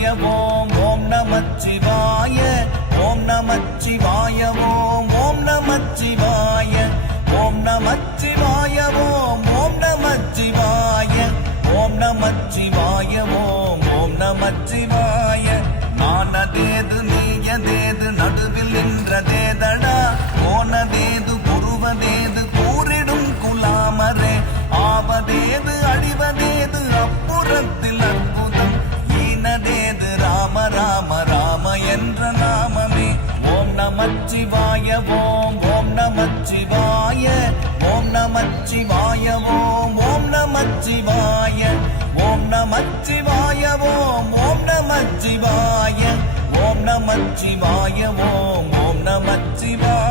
நமச்சிவாய ஓம் ஓம் நமச்சிவாய ஓம் நமச்சிவாய ஓம் ஓம் நமச்சிவாய ஓம் நமச்சிவாய ஓம் ஓம் நமச்சிவாய ஓம் நமச்சிவாய ஓம் ஓம் நமச்சிவாய நானதேது நீயதேது நடுவில் நின்றதேதடா போனதேது புருவதேது கூறிடும் குலாமரே ஆவதேது அழிவதேது அப்புறத்தில் அற்புதம் ஈனதேது ராம ராம ராம என்ற நாமமே ஓம் நமச்சிவாய ஓம் ஓம் நமச்சிவாய ஓம் நமச்சிவாய ஓம் ஓம் நமச்சிவாய ஓம் நமச்சிவாய ஓம் ஓம் நமச்சிவாய ஓம் நமச்சிவாய ஓம் ஓம் நமச்சிவாய